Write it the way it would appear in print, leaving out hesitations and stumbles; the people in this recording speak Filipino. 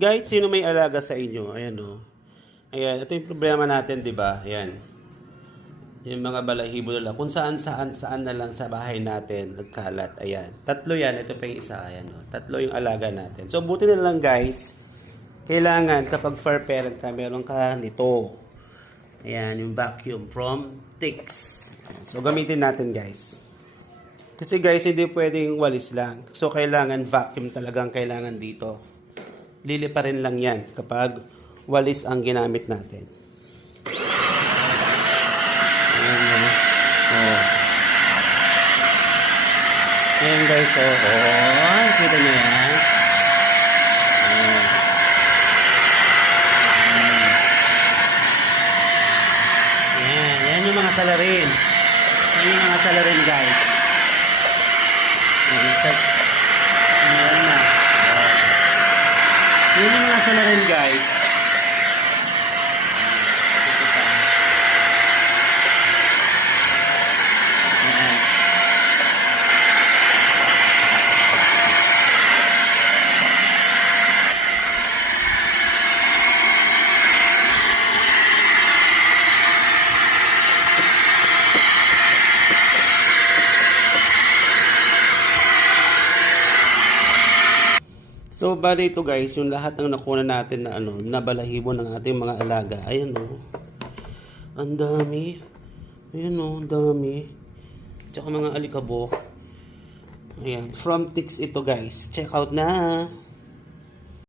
Guys, sino may alaga sa inyo? Ayan o. Ayan, ito yung problema natin, di ba? Ayan. Yung mga balahibo nila. Kung saan na lang sa bahay natin nagkalat. Ayan. Tatlo yan. Ito pa yung isa. Ayan o. Tatlo yung alaga natin. So, buti na lang guys. Kailangan kapag fur parent ka, meron ka nito. Ayan, yung vacuum from Ticks. So, gamitin natin guys. Kasi guys, hindi pwedeng walis lang. So, kailangan vacuum talagang kailangan dito. Lilipa rin lang yan kapag walis ang ginamit natin. Ayan, oh. Ayan guys, oh. Kita nyo yan? Ayan, yan yung mga salarin. Yan yung mga salarin guys. Ayan na. Yun yung mga salarin guys. Ayan. So, bali ito guys, yung lahat ng nakuha natin na na balahibo ng ating mga alaga. Ayan o. Ang dami. Ayan o, ang dami. Tsaka mga alikabok. Ayan. From Ticks ito guys. Check out na.